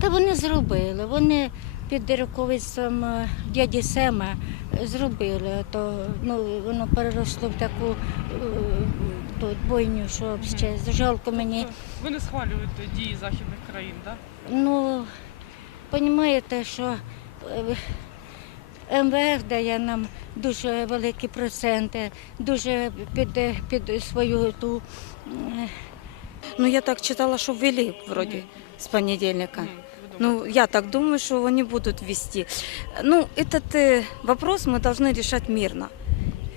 Та вони зробили. Вони під руководством е, дяді Сема зробили. То ну воно переросло в таку е, ту бойню, що ще жалко мені. Ви не схвалюєте дії західних країн, так? Ну, розумієте, що е, МВФ дає нам дуже великі проценти, дуже під, під свою ту. е, Ну, я так читала, що ввели вроде с понедельника. Ну, я так думаю, что они будут ввести. Ну, этот э, вопрос мы должны решать мирно.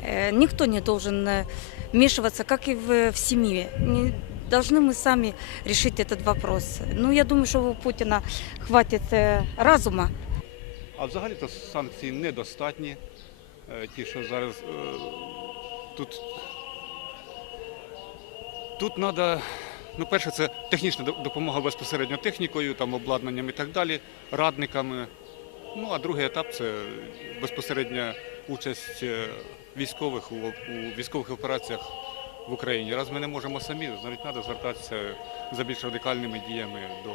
Э, никто не должен э, вмешиваться, как и в, в семье. Не, должны мы сами решить этот вопрос. Ну, я думаю, что у Путина хватит э, разума. А взагалі то санкції недостатні. Е, Ті, що зараз е, тут. Тут треба, ну, перше, це технічна допомога безпосередньо технікою, там, обладнанням і так далі, радниками. Ну, а другий етап це безпосередня участь е, військових у, у військових операціях в Україні. Раз ми не можемо самі, значить треба звертатися за більш радикальними діями до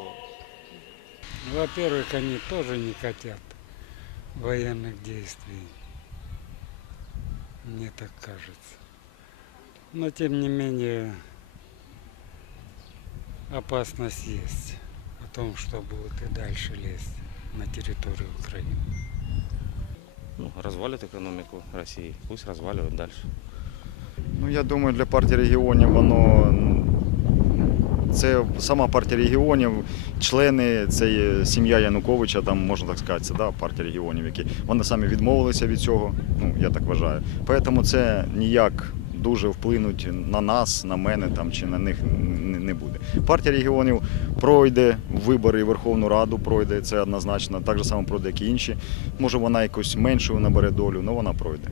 Во-первых, они тоже не хотят военных действий. Мне так кажется. Но тем не менее опасность есть о том, что будут и дальше лезть на территорию Украины. Ну, развалит экономику России. Пусть разваливают дальше. Ну, я думаю, для партії регіонів воно це сама партія регіонів, члени, це є сім'я Януковича, там можна так сказати, це да, партія регіонів, які вони самі відмовилися від цього. Ну я так вважаю. Тому це ніяк дуже вплинуть на нас, на мене там чи на них не, буде. Партія регіонів пройде вибори Верховну Раду, пройде це однозначно, так же само пройде, як і інші. Може вона якось меншу набере долю, але вона пройде.